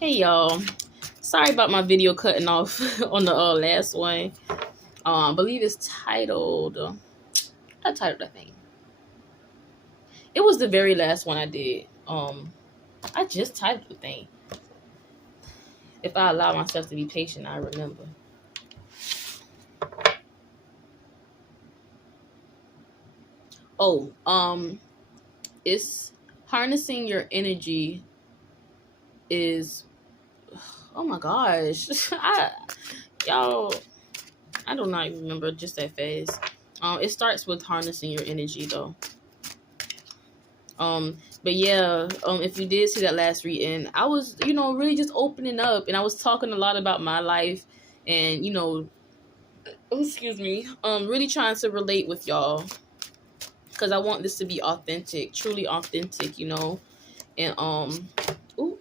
Hey y'all, sorry about my video cutting off on the last one. I believe it's titled. I titled that thing. It was the very last one I did. I just titled the thing. If I allow myself to be patient, I remember. Oh, it's harnessing your energy is. Oh my gosh, y'all, I do not even remember just that fast. It starts with harnessing your energy though. But yeah, if you did see that last reading, I was, really just opening up and I was talking a lot about my life and, excuse me, really trying to relate with y'all because I want this to be authentic, truly authentic, and, ooh,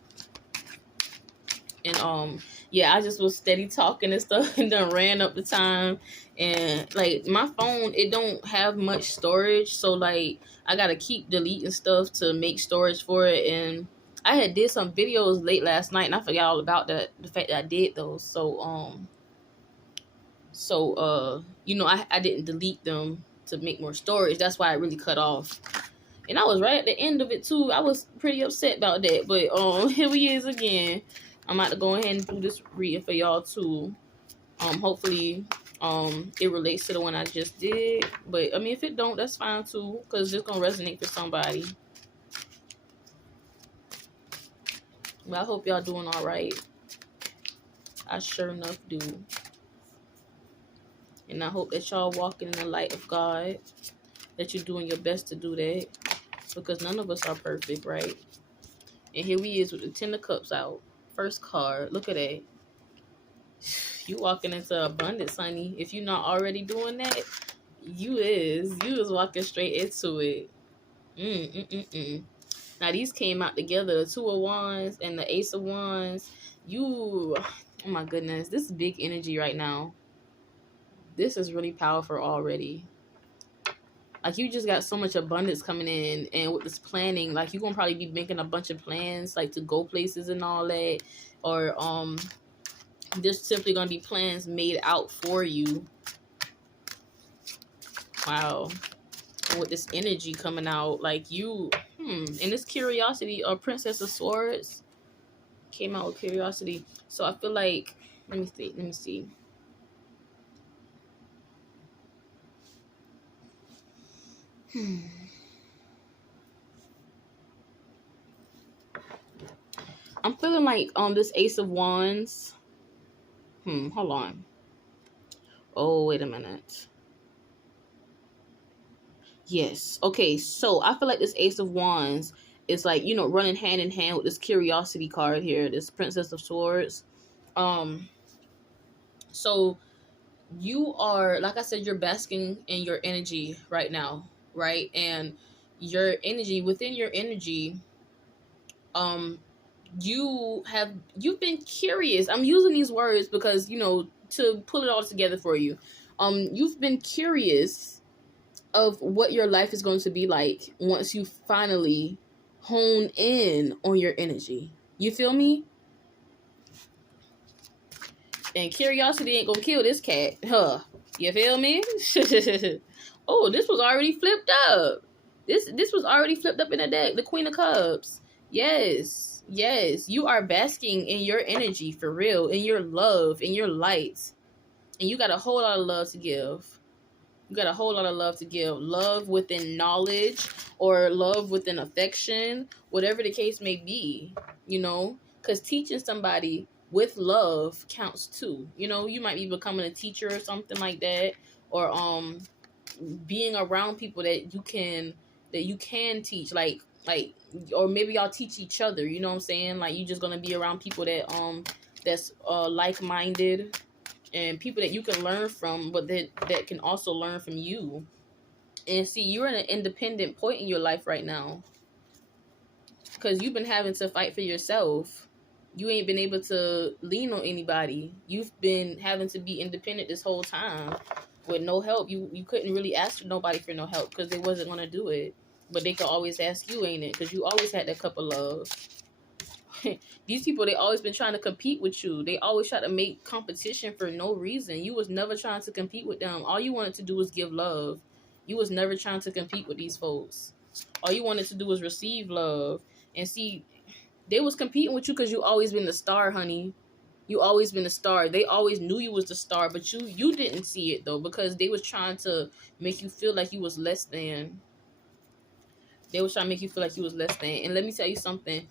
and, yeah, I just was steady talking and stuff and then ran up the time. And like my phone, it don't have much storage, so like I gotta keep deleting stuff to make storage for it. And I had did some videos late last night and I forgot all about that, the fact that I did those. I didn't delete them to make more storage. That's why I really cut off. And I was right at the end of it too. I was pretty upset about that. But here we is again. I'm about to go ahead and do this reading for y'all too. Hopefully it relates to the one I just did. But I mean, if it don't, that's fine too, because it's gonna resonate for somebody. But I hope y'all doing all right. I sure enough do. And I hope that y'all walking in the light of God, that you're doing your best to do that, because none of us are perfect, right? And here we is with the 10 of Cups out. First card. Look at that. You walking into abundance, honey. If you're not already doing that, you is walking straight into it. Now these came out together, the 2 of Wands and the Ace of Wands. Oh my goodness, this is big energy right now. This is really powerful already. Like you just got so much abundance coming in, and with this planning, like you're gonna probably be making a bunch of plans, like to go places and all that, or there's simply gonna be plans made out for you. Wow. And with this energy coming out, like you, and this curiosity, or Princess of Swords came out with curiosity. So I feel like, let me see. I'm feeling like this Ace of Wands. Hold on. Oh, wait a minute. Yes. Okay, so I feel like this Ace of Wands is like, running hand in hand with this curiosity card here, this Princess of Swords. So you are, like I said, you're basking in your energy right now, right? And your energy, within your energy, you've been curious. I'm using these words because, to pull it all together for you. You've been curious of what your life is going to be like once you finally hone in on your energy. You feel me? And curiosity ain't gonna kill this cat, huh? You feel me? Oh, this was already flipped up. This was already flipped up in the deck. The Queen of Cups. Yes, you are basking in your energy for real, in your love, in your light, and you got a whole lot of love to give. You got a whole lot of love to give. Love within knowledge, or love within affection, whatever the case may be. Because teaching somebody with love counts too. You might be becoming a teacher or something like that, or being around people that you can teach, like or maybe y'all teach each other. You know what I'm saying? Like you just gonna be around people that's like-minded, and people that you can learn from, but that can also learn from you. And see, you're in an independent point in your life right now, because you've been having to fight for yourself. You ain't been able to lean on anybody. You've been having to be independent this whole time with no help. You couldn't really ask nobody for no help because they wasn't going to do it. But they could always ask you, ain't it? Because you always had that cup of love. These people, they always been trying to compete with you. They always try to make competition for no reason. You was never trying to compete with them. All you wanted to do was give love. You was never trying to compete with these folks. All you wanted to do was receive love. And see, they was competing with you because you always been the star, honey. You always been the star. They always knew you was the star, but you didn't see it though, because they was trying to make you feel like you was less than. They was trying to make you feel like you was less than. And let me tell you something.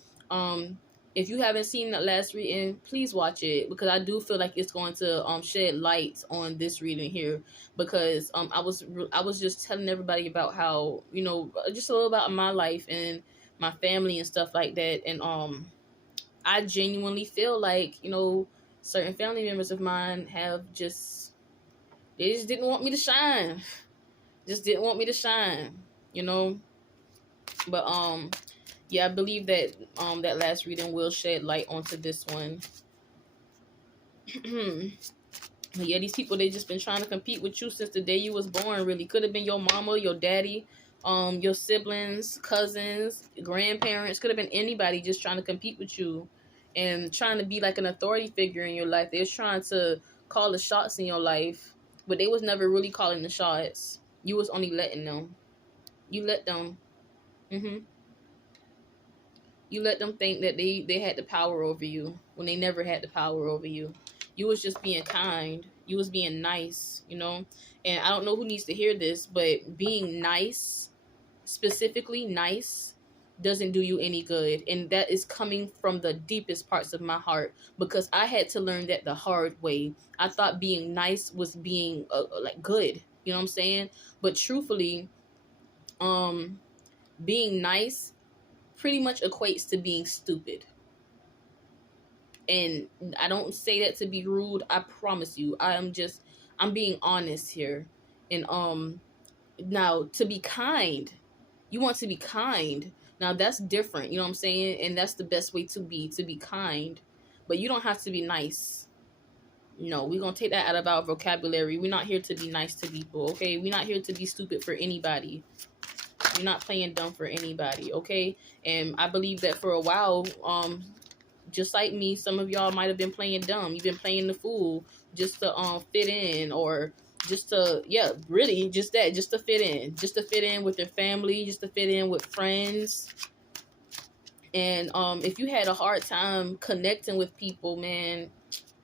If you haven't seen that last reading, please watch it, because I do feel like it's going to shed light on this reading here, because I was just telling everybody about how, you know, just a little about my life and my family and stuff like that. And I genuinely feel like, you know, certain family members of mine have just, they just didn't want me to shine. Just didn't want me to shine, you know. But yeah, I believe that that last reading will shed light onto this one. Yeah, these people, they just been trying to compete with you since the day you was born. Really, could have been your mama, your daddy, your siblings, cousins, grandparents. Could have been anybody just trying to compete with you and trying to be like an authority figure in your life. They was trying to call the shots in your life, but they was never really calling the shots. You was only letting them. You let them. You let them think that they had the power over you when they never had the power over you. You was just being kind. You was being nice, you know? And I don't know who needs to hear this, but being nice, specifically nice, doesn't do you any good. And that is coming from the deepest parts of my heart, because I had to learn that the hard way. I thought being nice was being like good, you know what I'm saying? But truthfully, being nice pretty much equates to being stupid. And I don't say that to be rude. I promise you. I'm being honest here. And now, to be kind, you want to be kind. Now that's different, you know what I'm saying? And that's the best way to be kind. But you don't have to be nice. No, we're going to take that out of our vocabulary. We're not here to be nice to people, okay? We're not here to be stupid for anybody. You're not playing dumb for anybody, okay? And I believe that for a while, just like me, some of y'all might have been playing dumb. You've been playing the fool just to fit in, or just to, yeah, really, just that, just to fit in. Just to fit in with your family, just to fit in with friends. And if you had a hard time connecting with people, man,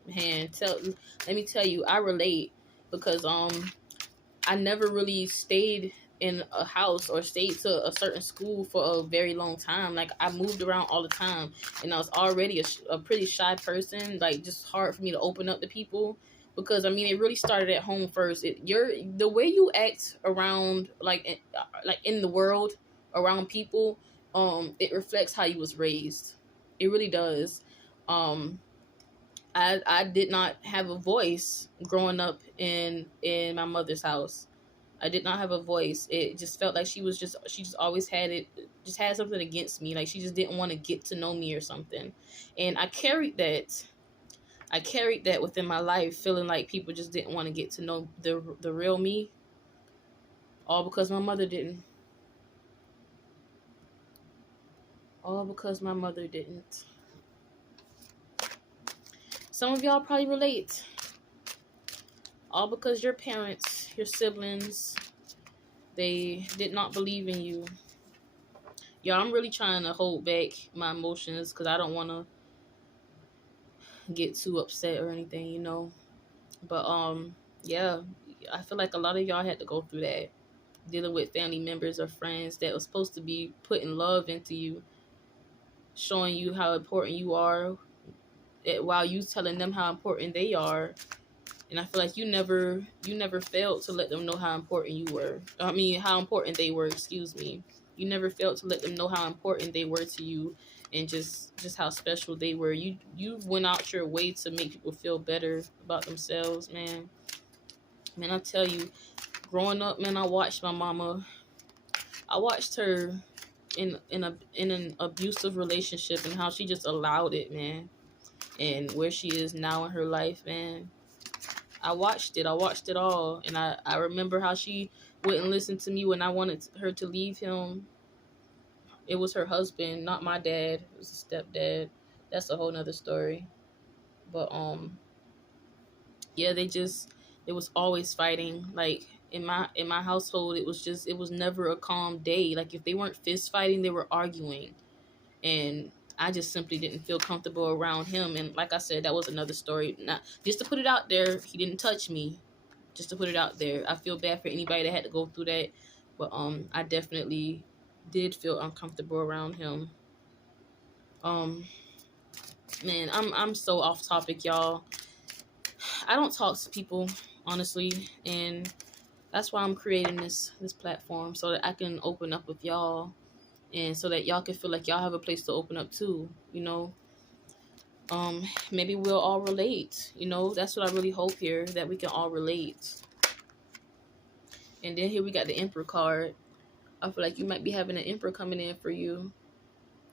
let me tell you, I relate, because I never really stayed in a house or stayed to a certain school for a very long time. Like, I moved around all the time, and I was already a pretty shy person. Like, just hard for me to open up to people, because I mean, it really started at home first. The way you act around, like in the world around people, it reflects how you was raised. It really does. I did not have a voice growing up in my mother's house. I did not have a voice. It just felt like she just always had something against me. Like, she just didn't want to get to know me or something. And I carried that. Within my life, feeling like people just didn't want to get to know the real me. All because my mother didn't. All because my mother didn't. Some of y'all probably relate. All because your parents, your siblings, they did not believe in you. Y'all, I'm really trying to hold back my emotions, because I don't want to get too upset or anything, you know. But yeah, I feel like a lot of y'all had to go through that, dealing with family members or friends that was supposed to be putting love into you, showing you how important you are, while you telling them how important they are. And I feel like you never failed to let them know how important you were. I mean, how important they were, excuse me. You never failed to let them know how important they were to you, and just how special they were. You went out your way to make people feel better about themselves, man. Man, I tell you, growing up, man, I watched my mama. I watched her in an abusive relationship, and how she just allowed it, man. And where she is now in her life, man. I watched it all. And I remember how she wouldn't listen to me when I wanted her to leave him. It was her husband, not my dad. It was a stepdad. that's a whole nother story. But yeah, it was always fighting. Like in my household, it was never a calm day. Like if they weren't fist fighting, they were arguing. And I just simply didn't feel comfortable around him. And like I said, that was another story. Not just to put it out there, he didn't touch me. Just to put it out there, I feel bad for anybody that had to go through that. But I definitely did feel uncomfortable around him. Man, I'm so off topic, y'all. I don't talk to people honestly, and that's why I'm creating this platform so that I can open up with y'all, and so that y'all can feel like y'all have a place to open up too. You know, maybe we'll all relate. You know, that's what I really hope here, that we can all relate. And then here we got the Emperor card. I feel like you might be having an Emperor coming in for you.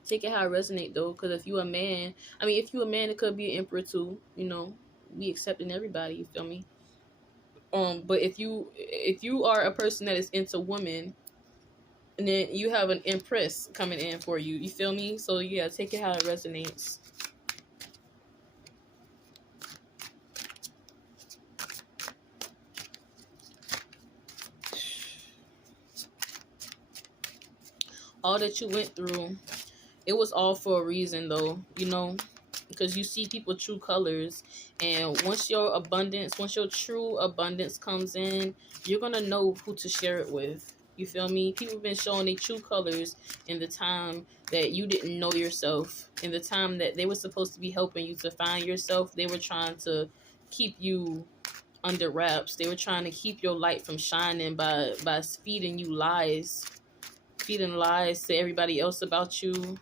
Take it how it resonate though, because if you a man, it could be an Emperor too. You know, we accepting everybody. You feel me? But if you are a person that is into women, and then you have an Empress coming in for you. You feel me? So yeah, take it how it resonates. All that you went through, it was all for a reason though, you know, because you see people true colors, and once your true abundance comes in, you're gonna know who to share it with. You feel me? People have been showing their true colors in the time that you didn't know yourself. In the time that they were supposed to be helping you to find yourself, they were trying to keep you under wraps. They were trying to keep your light from shining by feeding you lies. Feeding lies to everybody else about you.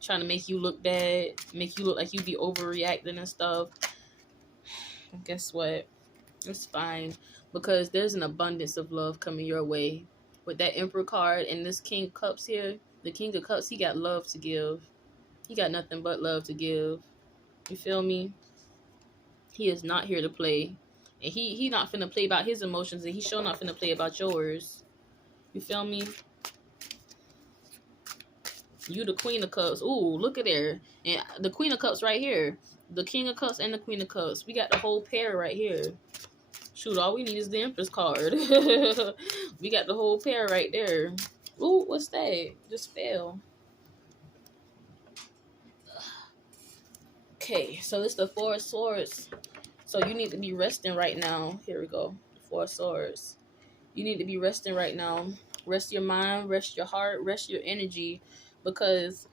Trying to make you look bad. Make you look like you be overreacting and stuff. Guess what? It's fine. Because there's an abundance of love coming your way. With that Emperor card and this King of Cups here. The King of Cups, he got love to give. He got nothing but love to give. You feel me? He is not here to play. And he not finna play about his emotions. And he sure not finna play about yours. You feel me? You the Queen of Cups. Ooh, look at there. And the Queen of Cups right here. The King of Cups and the Queen of Cups. We got the whole pair right here. Shoot, all we need is the Empress card. We got the whole pair right there. Ooh, what's that? Just fell. Okay, so it's the Four of Swords. So you need to be resting right now. Here we go. Four of Swords. You need to be resting right now. Rest your mind, rest your heart, rest your energy. Because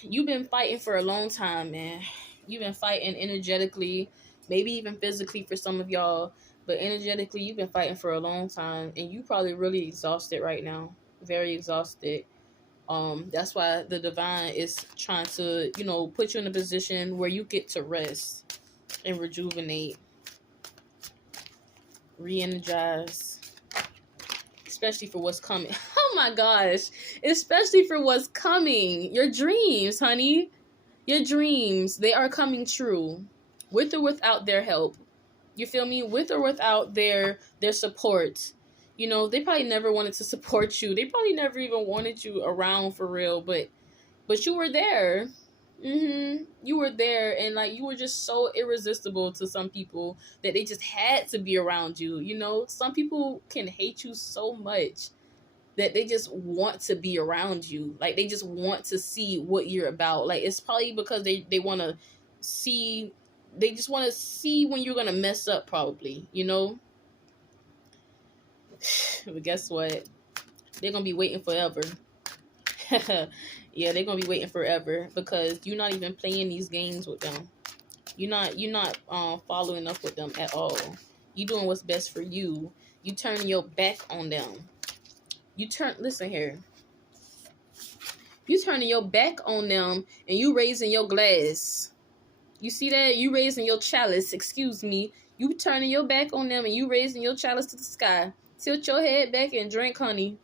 you've been fighting for a long time, man. You've been fighting energetically, maybe even physically for some of y'all. But energetically, you've been fighting for a long time. And you probably really exhausted right now. Very exhausted. That's why the divine is trying to, you know, put you in a position where you get to rest and rejuvenate. Re-energize. Especially for what's coming. Oh my gosh. Especially for what's coming. Your dreams, honey. Your dreams, they are coming true. With or without their help. You feel me? With or without their support. You know, they probably never wanted to support you. They probably never even wanted you around for real. But you were there. You were there, and like you were just so irresistible to some people that they just had to be around you. You know, some people can hate you so much that they just want to be around you. Like they just want to see what you're about. Like it's probably because they want to see. They just want to see when you're gonna mess up. Probably, you know. But guess what? They're gonna be waiting forever. Yeah, they're gonna be waiting forever because you're not even playing these games with them. You're not following up with them at all. You doing what's best for you. You turning your back on them. Listen here. You turning your back on them and you raising your glass. You see that? You raising your chalice, excuse me. You turning your back on them and you raising your chalice to the sky. Tilt your head back and drink, honey.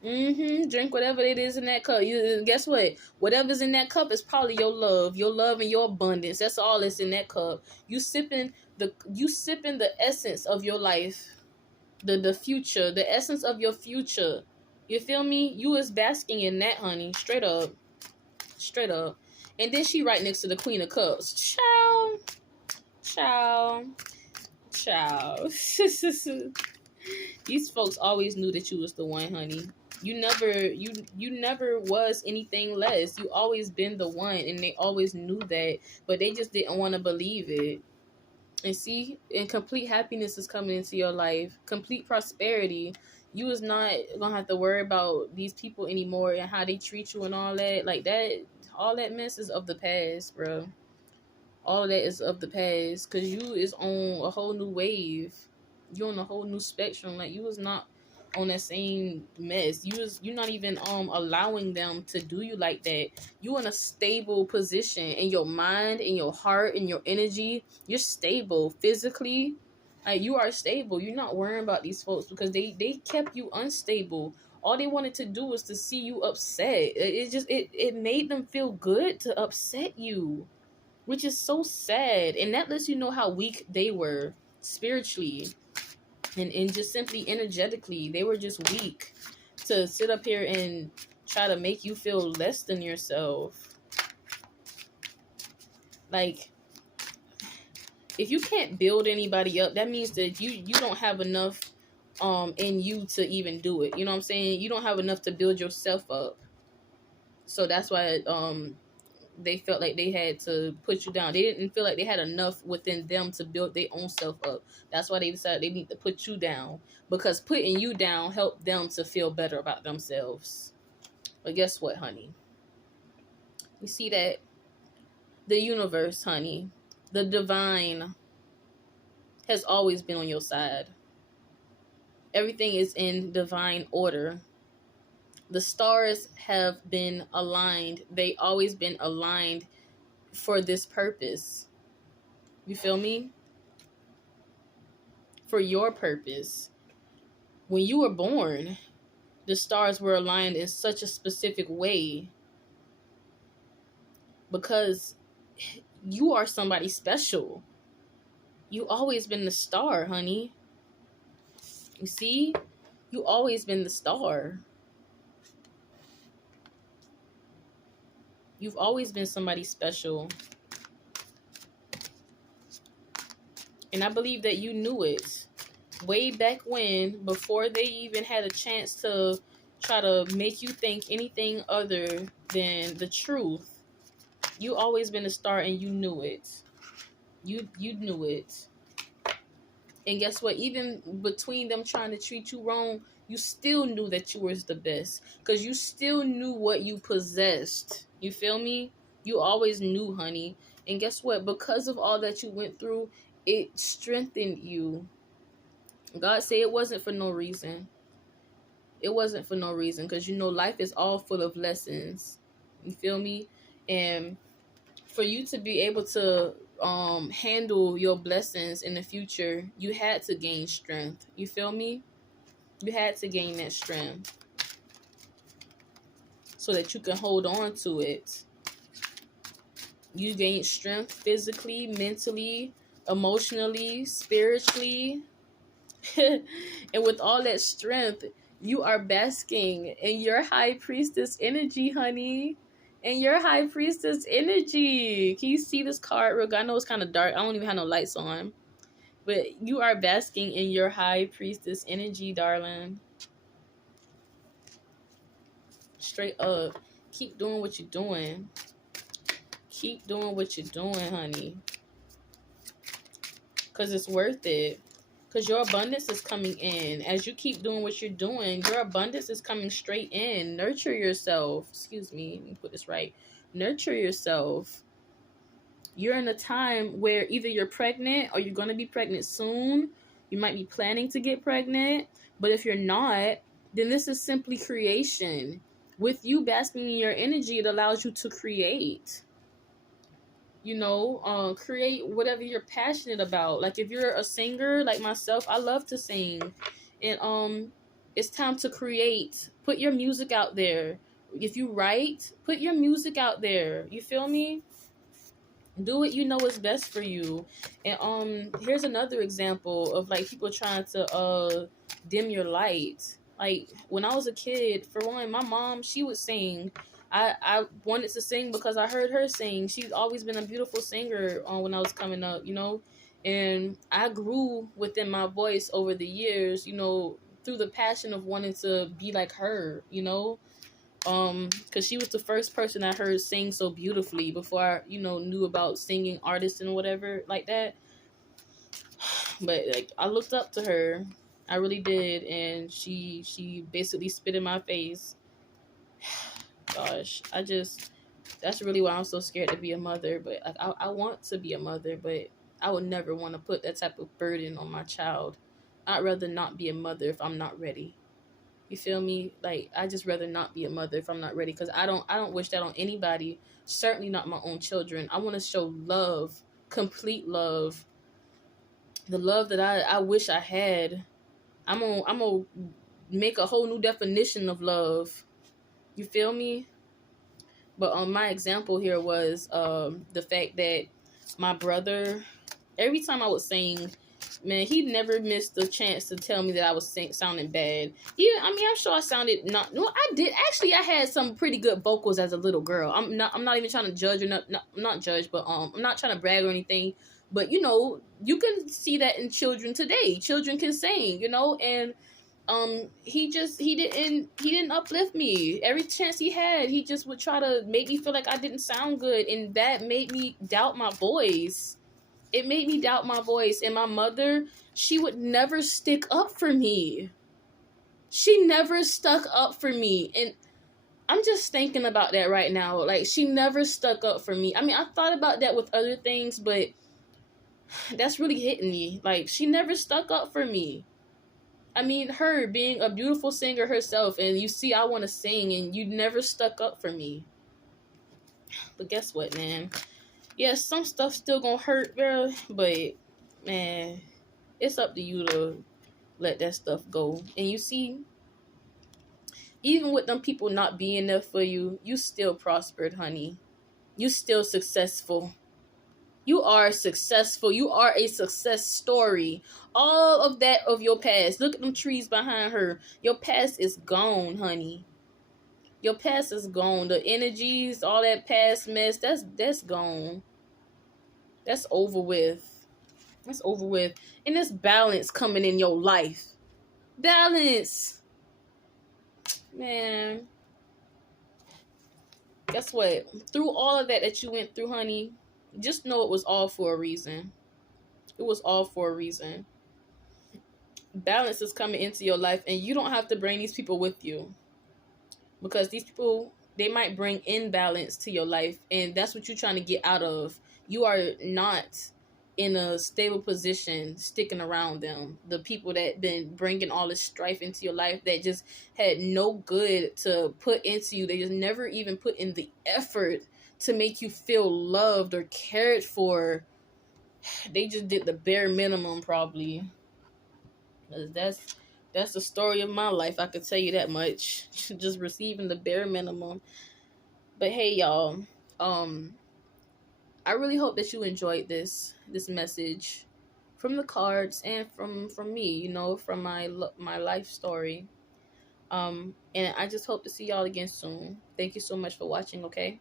Drink whatever it is in that cup. Guess what? Whatever's in that cup is probably your love and your abundance. That's all that's in that cup. You sipping the essence of your life, the future, the essence of your future. You feel me? You is basking in that, honey. Straight up. And then she right next to the Queen of Cups. Ciao. These folks always knew that you was the one, honey. You never was anything less. You always been the one, and they always knew that, but they just didn't want to believe it. And see, and complete happiness is coming into your life. Complete prosperity. You is not gonna have to worry about these people anymore and how they treat you and all that. Like that, all that mess is of the past, bro. All of that is of the past, because you is on a whole new wave. You on a whole new spectrum. Like, you was not on that same mess. You're not even allowing them to do you like that. You in a stable position in your mind, in your heart, in your energy. You're stable physically. Like, you are stable. You're not worrying about these folks because they kept you unstable. All they wanted to do was to see you upset. It made them feel good to upset you, which is so sad. And that lets you know how weak they were spiritually and just simply energetically. They were just weak to sit up here and try to make you feel less than yourself. Like, if you can't build anybody up, that means that you don't have enough in you to even do it. You know what I'm saying? You don't have enough to build yourself up. So that's why they felt like they had to put you down. They didn't feel like they had enough within them to build their own self up. That's why they decided they need to put you down, because putting you down helped them to feel better about themselves. But guess what, honey? You see that the universe, honey, the divine has always been on your side. Everything is in divine order. The stars have been aligned. They always been aligned for this purpose. You feel me? For your purpose. When you were born, the stars were aligned in such a specific way because you are somebody special. You always been the star, honey. You see? You always been the star. You've always been somebody special. And I believe that you knew it way back when, before they even had a chance to try to make you think anything other than the truth. You always been a star and you knew it. You knew it. And guess what? Even between them trying to treat you wrong, you still knew that you was the best. Because you still knew what you possessed. You feel me? You always knew, honey. And guess what? Because of all that you went through, it strengthened you. God said it wasn't for no reason. It wasn't for no reason. Because, you know, life is all full of lessons. You feel me? And for you to be able to handle your blessings in the future, you had to gain strength. You feel me? You had to gain that strength so that you can hold on to it. You gained strength physically, mentally, emotionally, spiritually. And with all that strength, you are basking in your high priestess energy, honey. And your high priestess energy. Can you see this card real good? I know it's kind of dark. I don't even have no lights on. But you are basking in your high priestess energy, darling. Straight up. Keep doing what you're doing. Keep doing what you're doing, honey. Because it's worth it. Because your abundance is coming in. As you keep doing what you're doing, your abundance is coming straight in. Nurture yourself. Excuse me. Let me put this right. Nurture yourself. You're in a time where either you're pregnant or you're going to be pregnant soon. You might be planning to get pregnant. But if you're not, then this is simply creation. With you basking in your energy, it allows you to create. You know, create whatever you're passionate about. Like if you're a singer like myself, I love to sing. And it's time to create. Put your music out there. If you write, put your music out there. You feel me? Do what you know is best for you. And here's another example of like people trying to dim your light. Like when I was a kid, for one, my mom, she would sing. I wanted to sing because I heard her sing. She's always been a beautiful singer when I was coming up, you know, and I grew within my voice over the years, you know, through the passion of wanting to be like her, you know, because she was the first person I heard sing so beautifully before I, you know, knew about singing artists and whatever like that. But like I looked up to her, I really did, and she basically spit in my face. Gosh, that's really why I'm so scared to be a mother. But like, I want to be a mother, but I would never want to put that type of burden on my child. I'd rather not be a mother if I'm not ready. You feel me? Like I just rather not be a mother if I'm not ready, because I don't wish that on anybody. Certainly not my own children. I want to show love, complete love, the love that I wish I had. I'm gonna make a whole new definition of love. You feel me? But my example here was the fact that my brother, every time I would sing, man, he never missed the chance to tell me that I was sounding bad. Yeah, I mean, I'm sure I sounded not. No, I did actually. I had some pretty good vocals as a little girl. I'm not even trying to judge or not judge, but I'm not trying to brag or anything. But you know, you can see that in children today. Children can sing, you know, and he didn't uplift me. Every chance he had, he just would try to make me feel like I didn't sound good, and that made me doubt my voice. It made me doubt my voice. And my mother, she would never stick up for me. She never stuck up for me. And I'm just thinking about that right now. Like, she never stuck up for me. I mean, I thought about that with other things, but that's really hitting me. Like, she never stuck up for me. I mean, her being a beautiful singer herself, and you see I want to sing, and you never stuck up for me. But guess what, man? Yes, some stuff still gonna hurt, girl, but, man, it's up to you to let that stuff go. And you see, even with them people not being there for you, you still prospered, honey. You still successful. You are successful. You are a success story. All of that of your past. Look at them trees behind her. Your past is gone, honey. Your past is gone. The energies, all that past mess, that's gone. That's over with. That's over with. And there's balance coming in your life. Balance. Man. Guess what? Through all of that you went through, honey, just know it was all for a reason. It was all for a reason. Balance is coming into your life, and you don't have to bring these people with you. Because these people, they might bring imbalance to your life, and that's what you're trying to get out of. You are not in a stable position sticking around them. The people that been bringing all this strife into your life, that just had no good to put into you. They just never even put in the effort to make you feel loved or cared for. They just did the bare minimum, probably. That's the story of my life. I could tell you that much. Just receiving the bare minimum. But hey, y'all. I really hope that you enjoyed this message from the cards and from me, you know, from my life story. And I just hope to see y'all again soon. Thank you so much for watching, okay?